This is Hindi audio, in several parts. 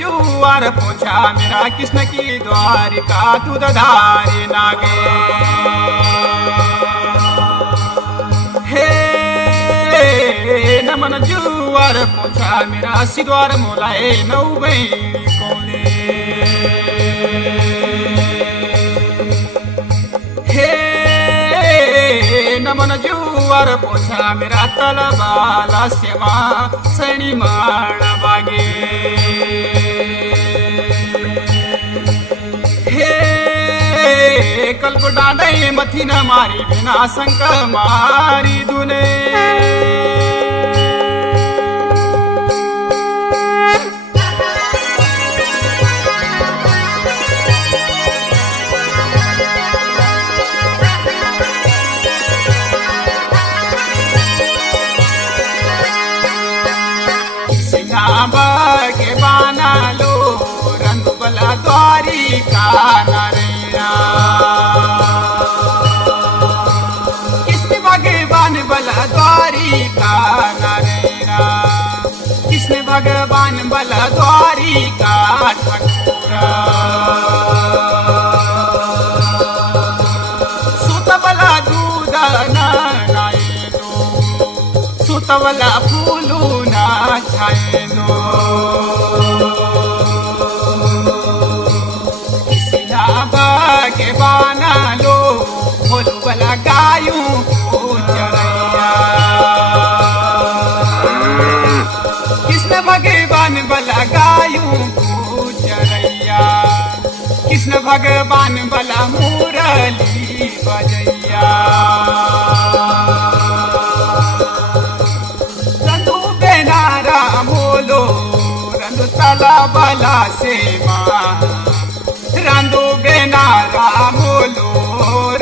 जुआर पोछा मेरा कृष्ण की द्वारिका दूध धारे नागे। हे नमन जुआर पोछा मेरा सिद्वार मोलाए नौ बहिनी कौले। हे नमन जुआर पोछा मेरा तलबाला सेवा सैनी माण बागे। हे कल्प डांडे मथी न मारी बिना संक मारी दुने। के बाना लो रंग बला द्वारिका नारायणा। कृष्ण भगवान बला द्वारिका नारायणा। कृष्ण भगवान बला द्वारिका ठाकुरा। सुत बला दूध नारायणो सुत बला फूलू ना छायनो। के बाना लो बोलू बला गायूं को चरैया। कृष्ण भगवान बला गायूं को चरैया। कृष्ण भगवान बला मुरली बजैया। रंदू बेनारा मोलो रंदू तला बला से माँ। रंदू बेनारा मोलो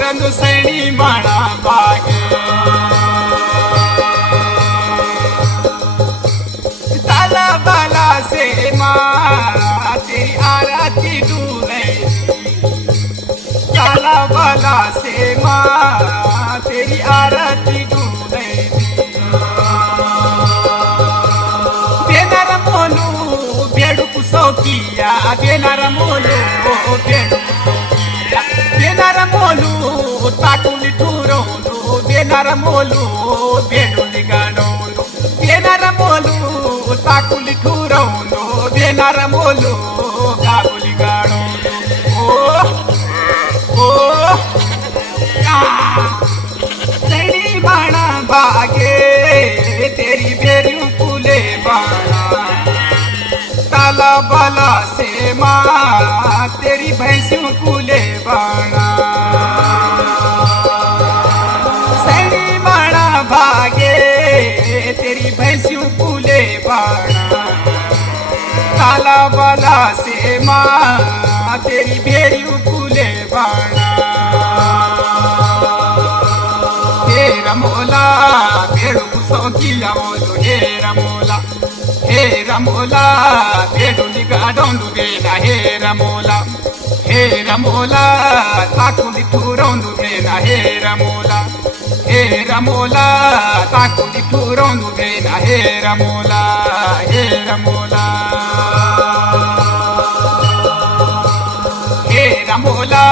रंदू सैनी माणा बागे। तला बला से माँ तेरी आरती डूबे। तला बला से माँ तेरी आरती डूबे। बेनर मोलू बेड़ू कुसौकिया बेनर मोलू बेड़ू कुसौकिया। बेनर मोलू ताकुली ठुरोंदु बेनर मोलू बेड़ू लिगाडोंदु। बेनर मोलू ताकुली ठुरोंदु बेनर मोलू गागुली गाडोंदु। ओ ओ तेरी बाणा बागे तेरी बेरियों फूले बाणा। ताला बला से माँ तेरी भैंसियों फूले बाणा। सैनी बाणा भागे तेरी भैंसियों फूले बाणा। ताला बला से माँ तेरी भेड़ियों फूले बाणा। हे रमोला भेड़ू कुसौकिया बोलो हे रमोला। हे रमोला भेड़ू लिगाडोंदु बेना। हे रमोला हे रमोला ताकुली ठुरोंदु बेना। हे रमोला हे रमोला ताकुली ठुरोंदु बेना। हे रमोला हे रमोला हे रमोला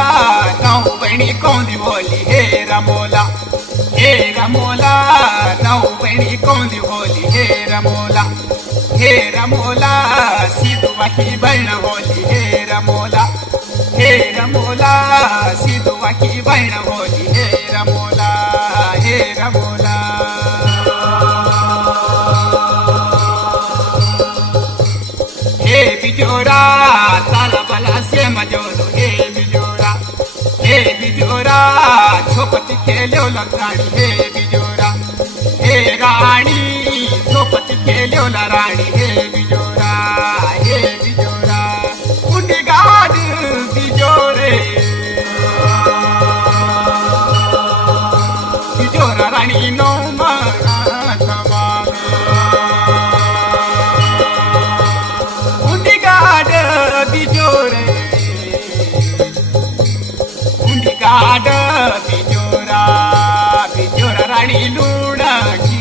नौ बहनी कौंदी बोली। हे रमोला हे रमोला नौ बहनी कौंदी बोली। हे रमोला हे रमोला सीधु वही बहन बोली। हे रमोला हे रमोला सीधु वही बहन बोली। हे रमोला हे रमोला हे बिजोरा ताला बला से मजोलो। हे बिजोरा हे बिजोरा छोपती खेलो लखानी। हे बिजोरा हे रानी छोपती खेलो ला रानी। हे बिजोरा हे बिजोरा कुंडी गाड बिजोरे। बिजोरा रानी नो मना थमावे। कुंडी गाड बिजोरे कुंडी गाड बिजोरा। बिजोरा रानी लूणा की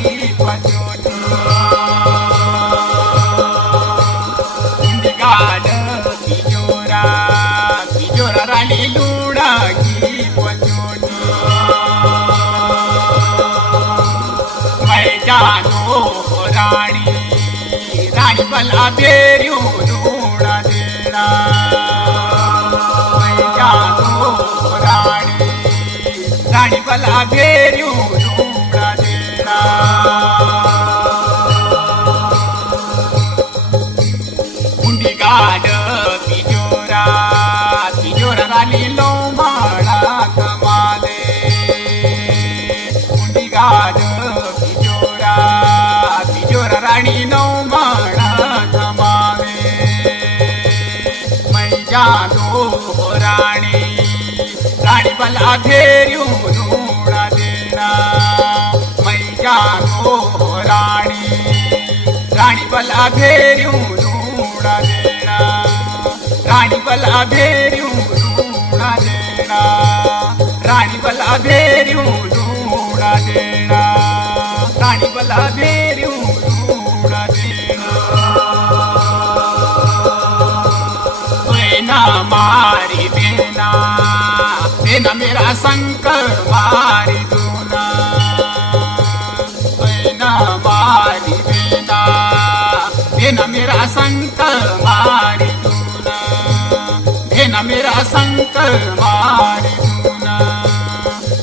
भला भेरियो लूणा देना मैया तो राणी भला भेरियो लूणा देना कुंडी गाड तिजोरा राणी लो माळा कमाले कुंडी गाड तिजोरा राणी नो माळा कमाले मैया दो राणी भला भेरियो लूणा देना मैया दो राणी भला भेरियो लूणा देना राणी भला भेरियो लूणा देना राणी भला भेरियो लूणा देना राणी भला भेरियो लूणा देना ना मारी देना देना मेरा शंकर मारी दूना ना मारी देना देना मेरा शंकर मारी दूना देना मेरा शंकर मारी दूना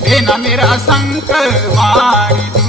देना मेरा शंकर मारी दूना